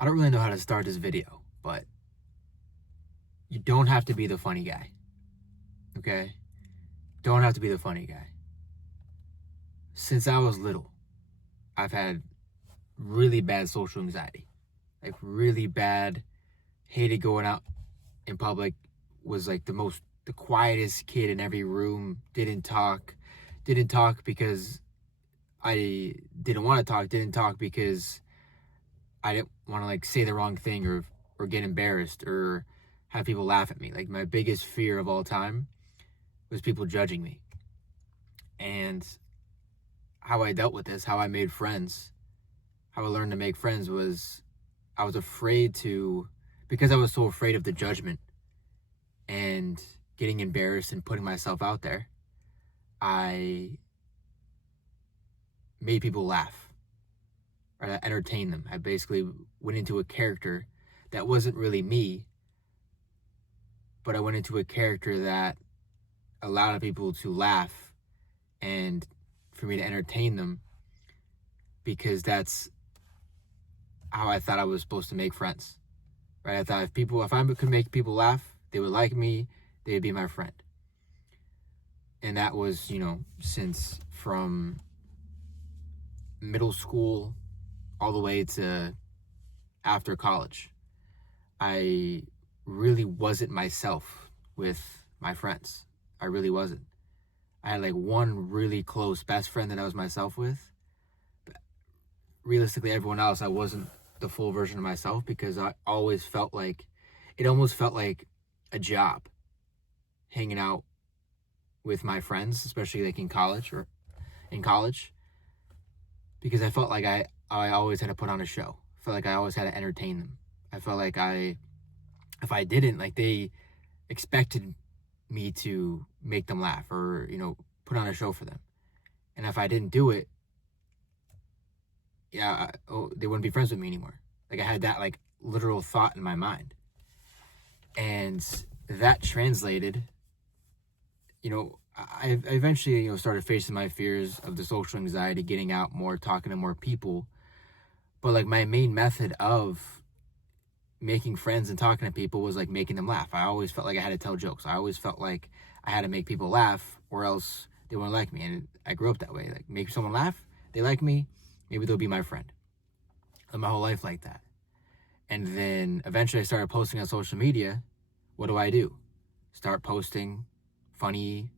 I don't really know how to start this video, but you don't have to be the funny guy. Okay? Don't have to be the funny guy. Since I was little, I've had really bad social anxiety. Like really bad. Hated going out in public. Was like the quietest kid in every room. Didn't talk. Didn't talk because I didn't want to talk. Didn't talk because I didn't want to like say the wrong thing or get embarrassed or have people laugh at me. Like my biggest fear of all time was people judging me. And how I dealt with this, how I made friends, how I learned to make friends was I was afraid to, because I was so afraid of the judgment and getting embarrassed and putting myself out there, I made people laugh or I entertained them. I basically went into a character that wasn't really me, but I went into a character that allowed people to laugh and for me to entertain them, because that's how I thought I was supposed to make friends, right? I thought if I could make people laugh, they would like me, they would be my friend. And that was, since from middle school all the way to after college. I really wasn't myself with my friends. I really wasn't. I had like one really close best friend that I was myself with. But realistically, everyone else, I wasn't the full version of myself, because I always felt like, it almost felt like a job hanging out with my friends, especially like in college, because I felt like I always had to put on a show. I felt like I always had to entertain them. I felt like if I didn't, like they expected me to make them laugh or, put on a show for them. And if I didn't do it, they wouldn't be friends with me anymore. Like I had that like literal thought in my mind. And that translated, I eventually, started facing my fears of the social anxiety, getting out more, talking to more people. But like my main method of making friends and talking to people was like making them laugh. I always felt like I had to tell jokes. I always felt like I had to make people laugh or else they wouldn't like me. And I grew up that way. Like make someone laugh, they like me, maybe they'll be my friend. And my whole life like that. And then eventually I started posting on social media. What do? Start posting funny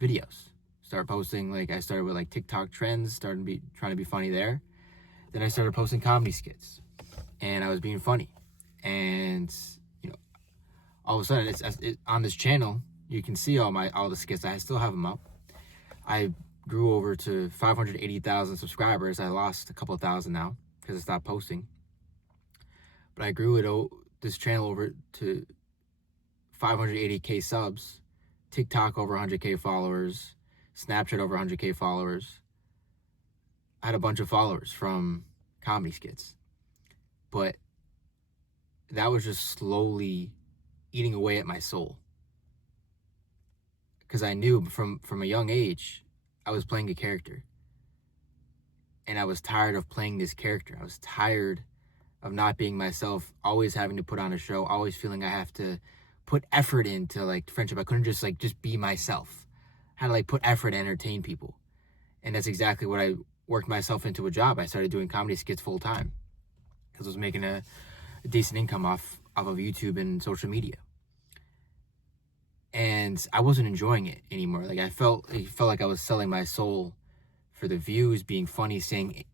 videos. Start posting, like I started with like TikTok trends, trying to be funny there. Then I started posting comedy skits, and I was being funny. And all of a sudden, on this channel, you can see all the skits. I still have them up. I grew over to 580,000 subscribers. I lost a couple of thousand now because I stopped posting. But I grew this channel over to 580K subs, TikTok over 100K followers, Snapchat over 100K followers. I had a bunch of followers from comedy skits. But that was just slowly eating away at my soul. Because I knew from a young age, I was playing a character. And I was tired of playing this character. I was tired of not being myself, always having to put on a show, always feeling I have to put effort into like friendship. I couldn't just be myself. I had to like put effort and entertain people. And that's exactly what I worked myself into a job. I started doing comedy skits full time because I was making a decent income off of YouTube and social media. And I wasn't enjoying it anymore. Like it felt like I was selling my soul for the views, being funny, saying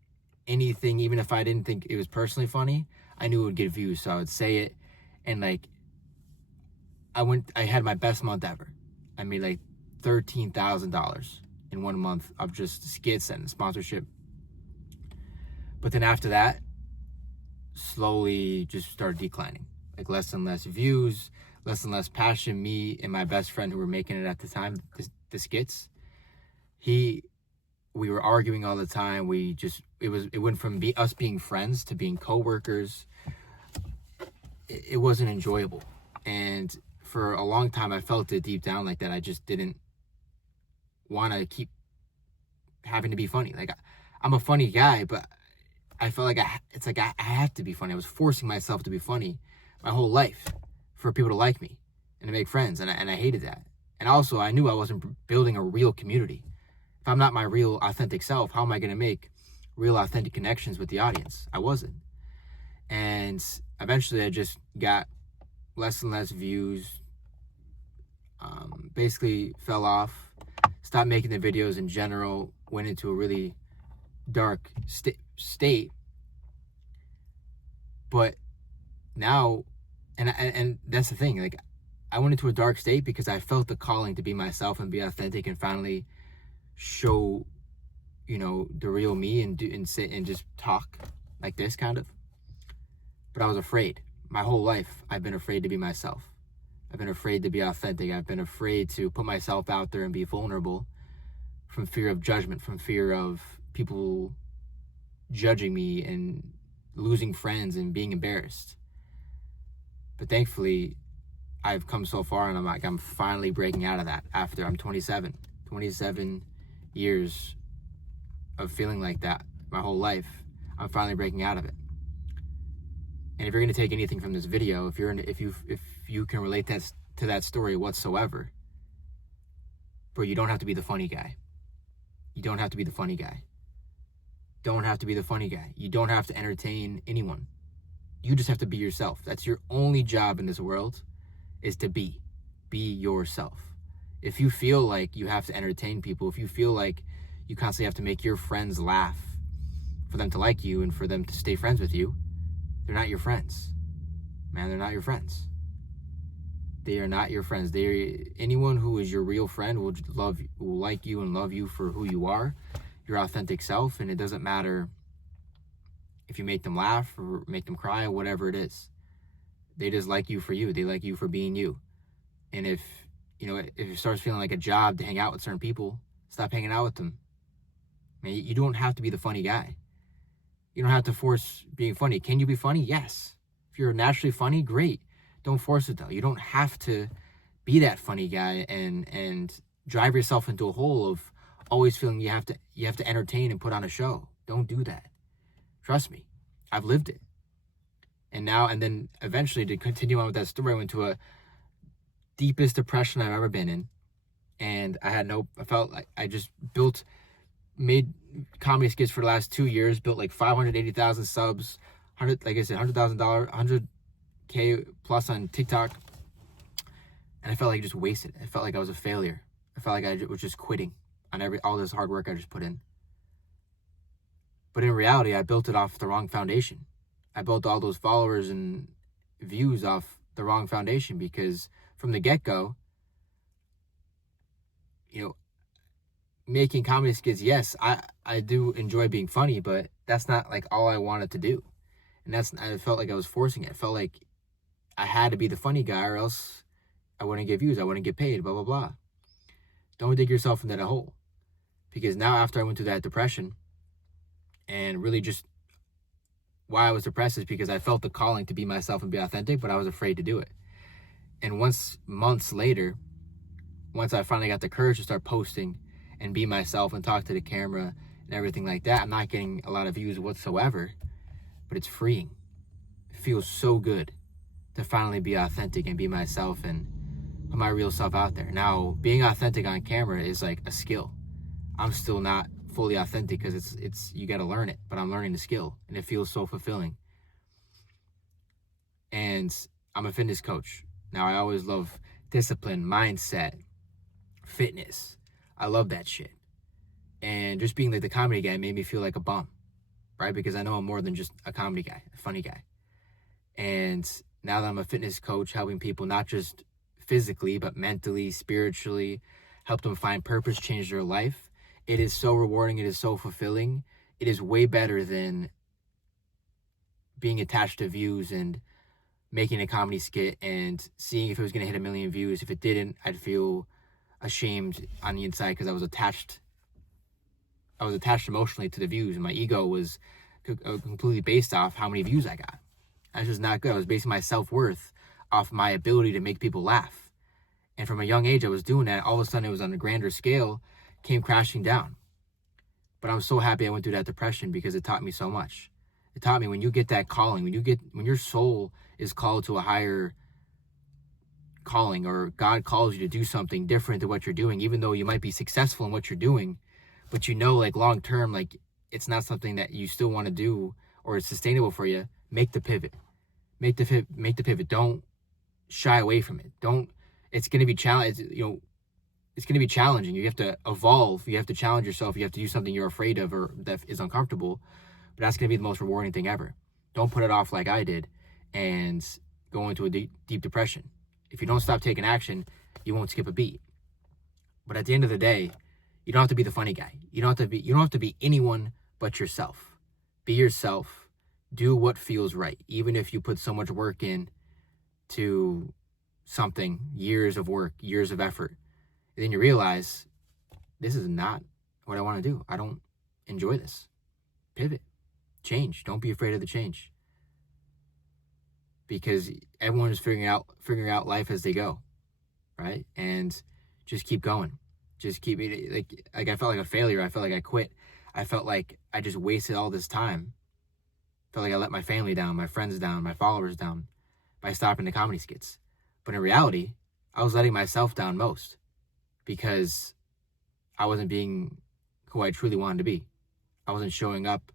anything, even if I didn't think it was personally funny, I knew it would get views, so I would say it. And like I had my best month ever. I made like $13,000 in 1 month of just skits and sponsorship. But then after that, slowly just started declining. Like less and less views, less and less passion. Me and my best friend who were making it at the time, the skits, we were arguing all the time. It went from us being friends to being coworkers. It wasn't enjoyable. And for a long time, I felt it deep down like that. I just didn't want to keep having to be funny. Like I'm a funny guy, but I felt like I have to be funny. I was forcing myself to be funny my whole life for people to like me and to make friends, and I hated that. And also, I knew I wasn't building a real community. If I'm not my real, authentic self, how am I going to make real, authentic connections with the audience? I wasn't. And eventually, I just got less and less views, basically fell off, stopped making the videos in general, went into a really dark state. But now, and that's the thing, like, I went into a dark state because I felt the calling to be myself and be authentic and finally show, the real me and sit and just talk like this kind of. But I was afraid. My whole life, I've been afraid to be myself. I've been afraid to be authentic. I've been afraid to put myself out there and be vulnerable from fear of judgment, from fear of people judging me and losing friends and being embarrassed. But thankfully, I've come so far, and I'm finally breaking out of that after I'm 27 years of feeling like that my whole life. I'm finally breaking out of it. And if you're going to take anything from this video, if you can relate to that story whatsoever, bro, you don't have to be the funny guy. You don't have to be the funny guy. Don't have to be the funny guy. You don't have to entertain anyone. You just have to be yourself. That's your only job in this world, is to be yourself. If you feel like you have to entertain people, if you feel like you constantly have to make your friends laugh for them to like you and for them to stay friends with you, they're not your friends. Man, they're not your friends. They are not your friends. Anyone who is your real friend will like you and love you for who you are, your authentic self, and it doesn't matter if you make them laugh or make them cry or whatever it is. They just like you for you. They like you for being you. And if it starts feeling like a job to hang out with certain people, stop hanging out with them. Man, you don't have to be the funny guy. You don't have to force being funny. Can you be funny? Yes. If you're naturally funny, great. Don't force it though. You don't have to be that funny guy and drive yourself into a hole of always feeling you have to entertain and put on a show. Don't do that. Trust me. I've lived it. And then eventually, to continue on with that story, I went to a deepest depression I've ever been in. And I felt like I just made comedy skits for the last 2 years, built like 580,000 subs, like I said, $100,000, 100K plus on TikTok. And I felt like I just wasted it. I felt like I was a failure. I felt like I was just quitting on all this hard work I just put in. But in reality, I built it off the wrong foundation. I built all those followers and views off the wrong foundation because from the get-go, making comedy skits, yes, I do enjoy being funny, but that's not like all I wanted to do. And I felt like I was forcing it. I felt like I had to be the funny guy or else I wouldn't get views, I wouldn't get paid, blah, blah, blah. Don't dig yourself into that hole. Because now after I went through that depression, and really just why I was depressed is because I felt the calling to be myself and be authentic, but I was afraid to do it. And months later, once I finally got the courage to start posting and be myself and talk to the camera and everything like that, I'm not getting a lot of views whatsoever, but it's freeing. It feels so good to finally be authentic and be myself and put my real self out there. Now, being authentic on camera is like a skill. I'm still not fully authentic because it's you got to learn it, but I'm learning the skill and it feels so fulfilling. And I'm a fitness coach. Now, I always love discipline, mindset, fitness. I love that shit. And just being like the comedy guy made me feel like a bum, right? Because I know I'm more than just a comedy guy, a funny guy. And now that I'm a fitness coach, helping people not just physically, but mentally, spiritually, help them find purpose, change their life, it is so rewarding. It is so fulfilling. It is way better than being attached to views and making a comedy skit and seeing if it was going to hit 1 million views. If it didn't, I'd feel ashamed on the inside because I was attached emotionally to the views, and my ego was completely based off how many views I got. That's just not good. I was basing my self-worth off my ability to make people laugh. And from a young age, I was doing that. All of a sudden, it was on a grander scale, came crashing down. But I was so happy I went through that depression because it taught me so much. It taught me when you get that calling, when your soul is called to a higher calling, or God calls you to do something different than what you're doing, even though you might be successful in what you're doing, but you know, like long term, like it's not something that you still want to do or is sustainable for you, make the pivot. Make the pivot. Don't shy away from it. It's going to be it's going to be challenging. You have to evolve. You have to challenge yourself. You have to do something you're afraid of or that is uncomfortable. But that's going to be the most rewarding thing ever. Don't put it off like I did and go into a deep depression. If you don't stop taking action, you won't skip a beat. But at the end of the day, you don't have to be the funny guy. You don't have to be anyone but yourself. Be yourself. Do what feels right. Even if you put so much work in to something, years of work, years of effort, then you realize this is not what I want to do. I don't enjoy this. Pivot. Change. Don't be afraid of the change. Because everyone is figuring out life as they go. Right? And just keep going. Just keep it. Like I felt like a failure. I felt like I quit. I felt like I just wasted all this time. I felt like I let my family down, my friends down, my followers down by stopping the comedy skits. But in reality, I was letting myself down most because I wasn't being who I truly wanted to be. I wasn't showing up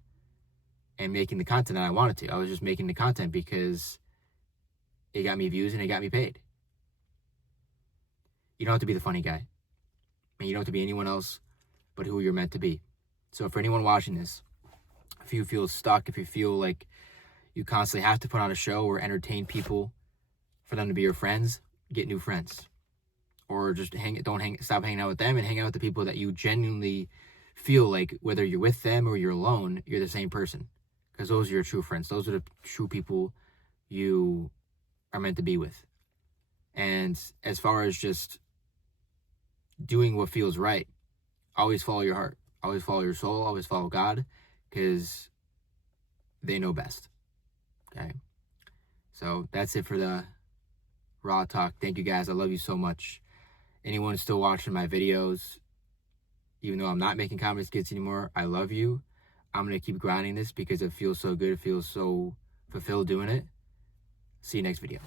and making the content that I wanted to. I was just making the content because it got me views and it got me paid. You don't have to be the funny guy. And you don't have to be anyone else but who you're meant to be. So for anyone watching this, if you feel stuck, if you feel like you constantly have to put on a show or entertain people for them to be your friends, get new friends. Or just stop hanging out with them and hang out with the people that you genuinely feel like, whether you're with them or you're alone, you're the same person. Because those are your true friends. Those are the true people you are meant to be with. And as far as just doing what feels right, always follow your heart. Always follow your soul. Always follow God. Because they know best. Okay? So that's it for the Raw Talk. Thank you guys. I love you so much. Anyone still watching my videos, even though I'm not making comedy skits anymore, I love you. I'm going to keep grinding this because it feels so good. It feels so fulfilled doing it. See you next video.